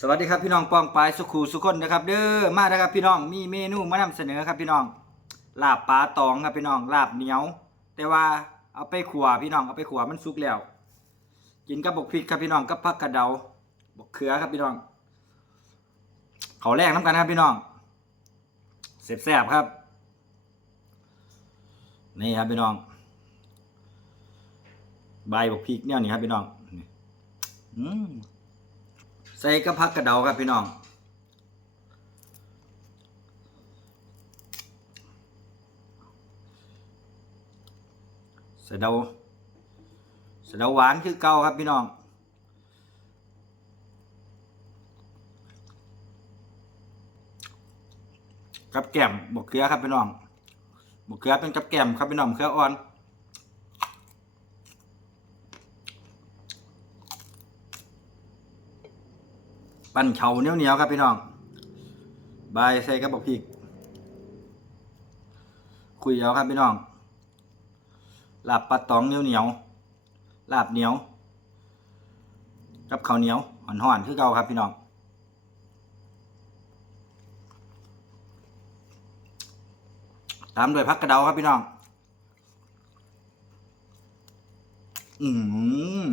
สวัสดีครับพี่น้องปองปลายสุขูสุคนนะครับเด้อมาแล้วครับพี่น้องมีเมนูมานำเสนอครับพี่น้องลาบปลาตองครับพี่น้องลาบเหนียว แต่ว่าเอาไปขัวพี่น้องเอาไปขัวมันสุกแล้ว กินกับบกพริกครับพี่น้องกับผักกระเดาบกเขือครับพี่น้องเขาแรกน้ำกันครับพี่น้องเสบแสบครับ นี่ครับพี่น้อง ใบบกพริกเนี่ยนี่ครับพี่น้องอืม ใส่กระพักกระเดาครับพี่น้องใส่เดาใส่เดาหวานคือเก่าครับพี่น้องกับแก้มบกเกลือครับพี่น้องบกเกลือเป็นกับแก้มครับพี่น้องเกลืออ่อน ปั้นเฉาเหนียวเหนียวๆครับพี่น้อง บายใส่กระบอกพริก คุยเอาครับพี่น้อง ลาบปลาตองเหนียวเหนียวๆลาบเหนียว กับข้าวเหนียวห่อนๆคือเก่าครับพี่น้องตามด้วยพักกระเดาครับพี่น้อง อืม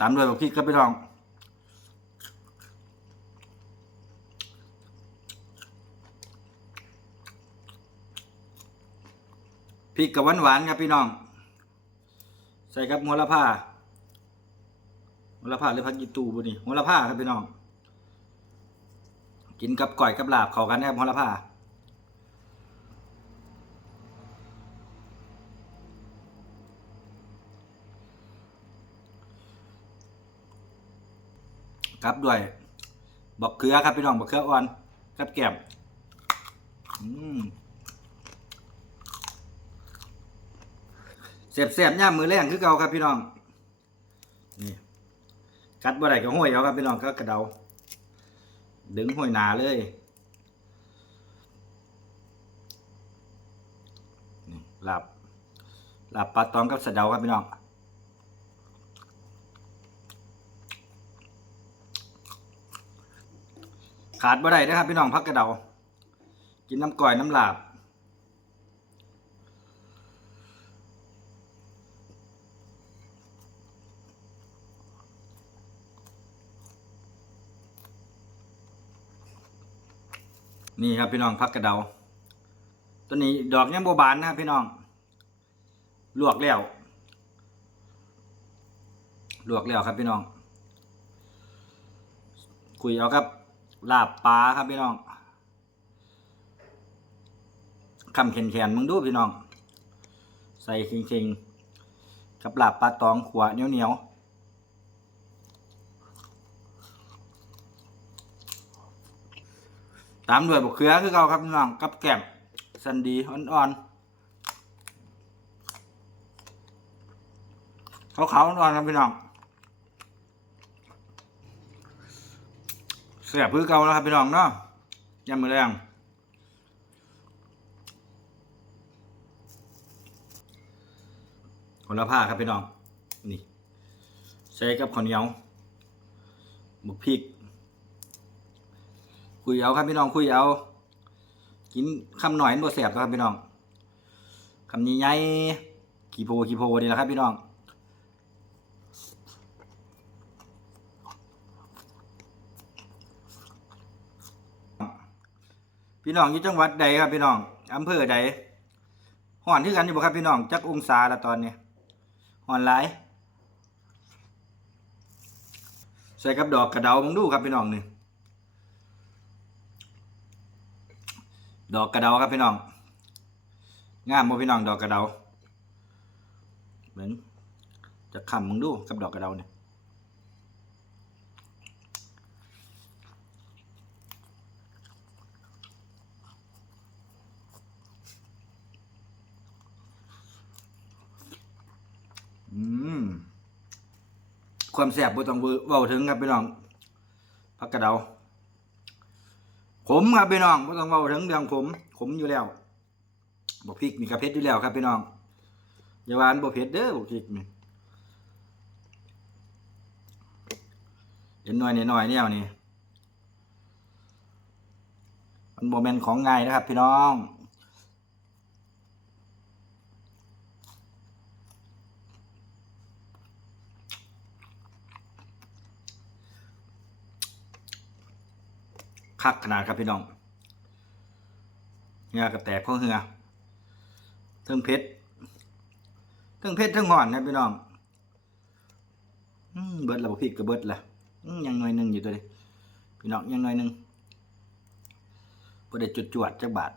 ตามด้วยบักพริกครับพี่น้องพริกกับหวานหวานครับพี่น้อง ใส่กับหัวละผ้าหัวละผ้าหรือผักกีตูบุนี่หัวละผ้าครับพี่น้อง กินกับก่อยกับลาบเข้ากันนะครับหัวละผ้า ครับด้วยบักเขือครับพี่น้องบักเขืออ่อนกับแก้มเสียบเสียบย่ามมือแรงคือเก่าครับพี่น้องนี่กัดบ่ได้ก็ห้วยเอาครับพี่น้องก็กระเดา ดึงห้วยหนาเลยนี่ลาบหลาบปลาตองกับสะเดาครับพี่น้อง ขาดบ่ได้นะครับพี่น้องพักกระเดา กินน้ำก่อยน้ำลาบ นี่ครับพี่น้องพักกระเดา ตัวนี้ดอกยังโบบานนะครับพี่น้อง ลวกแล้ว ลวกแล้วครับพี่น้อง คุยเอาครับ ลาบปลาครับพี่น้องคำแขนๆมึงดูพี่น้อง ใส่เค็งๆกับลาบปลาตองขวเหนียวๆตามด้วยบกเขือคือเก่าครับพี่น้องกับแกมสันดีอ่อนๆขาวๆอ่อนๆครับพี่น้อง สียบพื้นเก่าแล้วครับพี่น้องเนาะยำมือแรงคนละผ้าครับพี่น้อง นี่ ใช้กับข้าวเหนียวบุกพริก คุยเอาครับพี่น้องคุยเอา กินคำหน่อยมันบ่แสบนะครับพี่น้องคำใหญ่ๆขี้โพขี้โพนี่แหละครับพี่น้อง พี่น้องอยู่จังหวัดใดครับพี่น้องอำเภอใดห่อนที่กันอยู่บ่ครับพี่น้องจักองศาละตอนนี้ห่อนหลายใส่กับดอกกระเดามึงดูครับพี่น้องนี่ดอกกระเดาครับพี่น้องงามบ่พี่น้องดอกกระเดาเหมือนจะคำมึงดูกับดอกกระเดาเนี่ย อืม ความแสบบ่ต้องเว้าถึงครับพี่น้องผักกระเดาขมครับพี่น้องบ่ต้องเว้าถึงเรื่องขมขมอยู่แล้วบ่พริกนี่ก็เผ็ดอยู่แล้วครับพี่น้องอย่าหวานบ่เผ็ดเด้อบ่พริกนี่เห็นหน่อยนิดหน่อยเนี่ยนี่มันโมเมนของง่ายนะครับ พี่น้อง คักขนาดครับพี่น้องเหงือกระแตกของเหือเทิงเพชรเทิงเพชรเทิงห่อนนะพี่น้องเบิดแล้วบ่พริกก็เบิดละยังหน่อยหนึ่งอยู่ตัวนี้พี่น้องยังหน่อยหนึ่งพอได้จุดจวดจักบาท